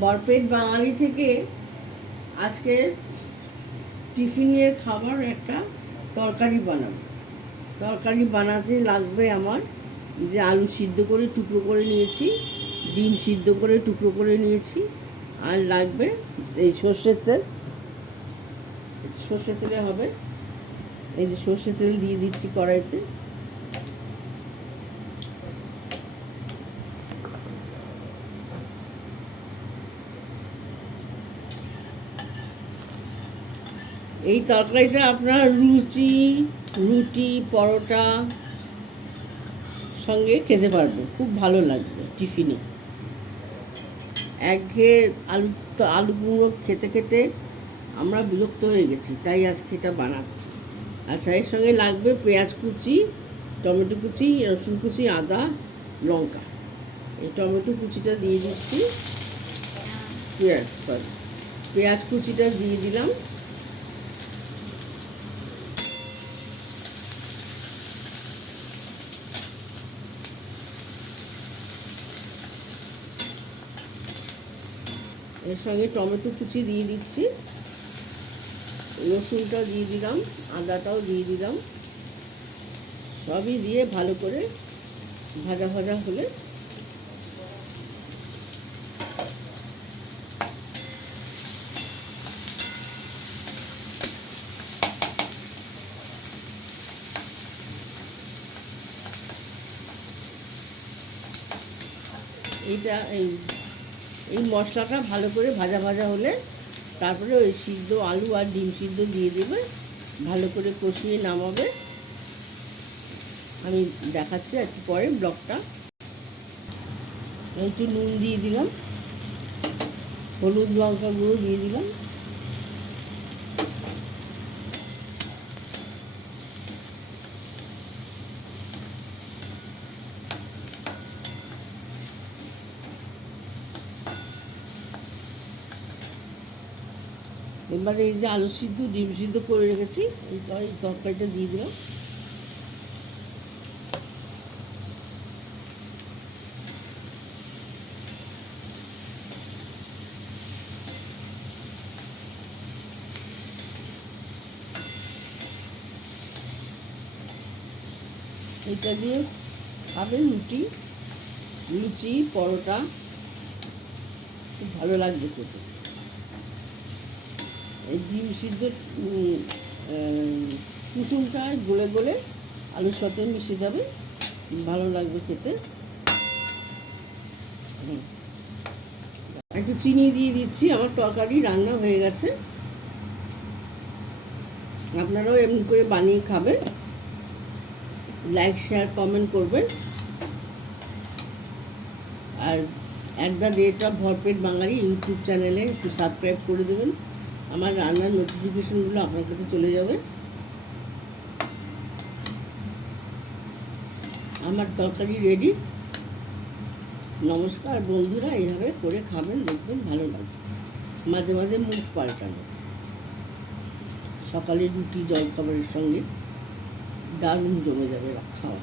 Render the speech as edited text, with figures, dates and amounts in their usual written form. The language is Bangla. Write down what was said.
বরপেট বাঙালি থেকে আজকে টিফিনের খাবার একটা তরকারি বানাবো। তরকারি বানাতে লাগবে আমার যে আলু সিদ্ধ করে টুকরো করে নিয়েছি, ডিম সিদ্ধ করে টুকরো করে নিয়েছি, আর লাগবে এই সর্ষের তেল। সর্ষের তেলে হবে, এই যে সর্ষের তেল দিয়ে দিচ্ছি কড়াইতে। এই তরকারিটা আপনার রুটি পরোটা সঙ্গে খেতে পারবেন, খুব ভালো লাগবে টিফিনে। একঘেয়ে আলুগুলো খেতে খেতে আমরা বিরক্ত হয়ে গেছি, তাই আজকে এটা বানাচ্ছি। আচ্ছা, এর সঙ্গে লাগবে পেঁয়াজ কুচি, টমেটো কুচি, রসুন কুচি, আদা, লঙ্কা। এই টমেটো কুচিটা দিয়ে দিচ্ছি, পেঁয়াজ কুচিটা দিয়ে দিলাম। এর সঙ্গে টমেটো কুচি দিয়ে দিচ্ছি, রসুনটা দিয়ে দিলাম, আদাটাও দিয়ে দিলাম। সবই দিয়ে ভালো করে ভাজা ভাজা হলে এই মশলাটা ভালো করে ভাজা ভাজা হলে তারপরে ওই সিদ্ধ আলু আর ডিম সিদ্ধ দিয়ে দেবে, ভালো করে কষিয়ে নামাবে। আমি দেখাচ্ছি একটু পরে ব্লগটা। একটু নুন দিয়ে দিলাম, হলুদ লঙ্কা গুঁড়ো দিয়ে দিলাম। এবারে এই যে আলু সিদ্ধ ডিম সিদ্ধ করে রেখেছি, এই তরকারিটা দিয়ে দিলাম। এটা দিয়ে খাবে লুচি পরোটা, খুব ভালো লাগবে খেতে। এই ডিম সিদ্ধ কুসুমটা গলে গলে আলুর সাথে মিশে যাবে, ভালো লাগবে খেতে। একটু চিনি দিয়ে দিচ্ছি, আমার তরকারি রান্না হয়ে গেছে। আপনারাও এমনি করে বানিয়ে খাবেন, লাইক শেয়ার কমেন্ট করবেন, আর at the rate of Bharpet Bangali YouTube চ্যানেলে একটু সাবস্ক্রাইব করে দেবেন। আমার রান্নার নোটিফিকেশনগুলো আপনার কাছে চলে যাবে। আমার তরকারি রেডি। নমস্কার বন্ধুরা, এইভাবে করে খাবেন, দেখবেন ভালো লাগবে। মাঝে মাঝে মুখ পাল্টানো, সকালে রুটি জলখাবারের সঙ্গে দারুণ জমে যাবে খাওয়া।